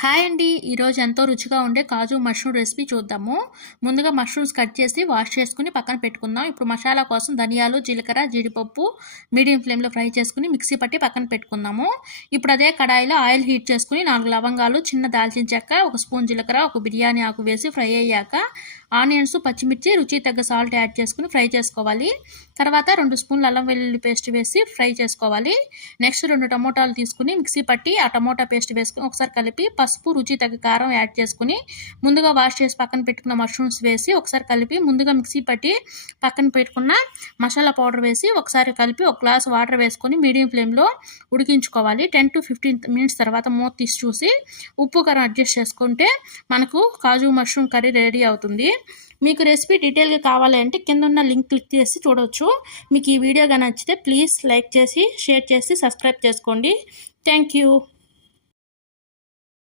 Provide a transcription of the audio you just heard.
Hi అండి. ఈరోజు ఎంతో రుచిగా ఉండే కాజు మష్రూమ్ రెసిపీ చూద్దాము. ముందుగా మష్రూమ్స్ కట్ చేసి వాష్ చేసుకుని పక్కన పెట్టుకుందాం. ఇప్పుడు మసాలా కోసం ధనియాలు, జీలకర్ర, జీడిపప్పు మీడియం ఫ్లేమ్లో ఫ్రై చేసుకుని మిక్సీ పట్టి పక్కన పెట్టుకుందాము. ఇప్పుడు అదే కడాయిలో ఆయిల్ హీట్ చేసుకుని 4 లవంగాలు, చిన్న దాల్చిన చెక్క, 1 స్పూన్ జీలకర్ర, 1 బిర్యానీ ఆకు వేసి ఫ్రై అయ్యాక ఆనియన్స్, పచ్చిమిర్చి, రుచి తగ్గ సాల్ట్ యాడ్ చేసుకుని ఫ్రై చేసుకోవాలి. తర్వాత 2 స్పూన్ల అల్లం వెల్లుల్లి పేస్ట్ వేసి ఫ్రై చేసుకోవాలి. నెక్స్ట్ 2 టమోటాలు తీసుకుని మిక్సీ పట్టి ఆ టమోటా పేస్ట్ వేసుకుని ఒకసారి కలిపి పసుపు, రుచి తగ్గ కారం యాడ్ చేసుకుని ముందుగా వాష్ చేసి పక్కన పెట్టుకున్న మష్రూమ్స్ వేసి ఒకసారి కలిపి ముందుగా మిక్సీ పట్టి పక్కన పెట్టుకున్న మసాలా పౌడర్ వేసి ఒకసారి కలిపి 1 గ్లాస్ వాటర్ వేసుకొని మీడియం ఫ్లేమ్లో ఉడికించుకోవాలి. 10 to 15 మినిట్స్ తర్వాత మూత తీసి చూసి ఉప్పు కారం అడ్జస్ట్ చేసుకుంటే మనకు కాజు మష్రూమ్ కర్రీ రెడీ అవుతుంది. మీకు రెసిపీ డీటెయిల్గా కావాలి అంటే కింద ఉన్న లింక్ క్లిక్ చేసి చూడవచ్చు. మీకు ఈ వీడియో నచ్చితే ప్లీజ్ లైక్ చేసి షేర్ చేసి సబ్స్క్రైబ్ చేసుకోండి. Thank you.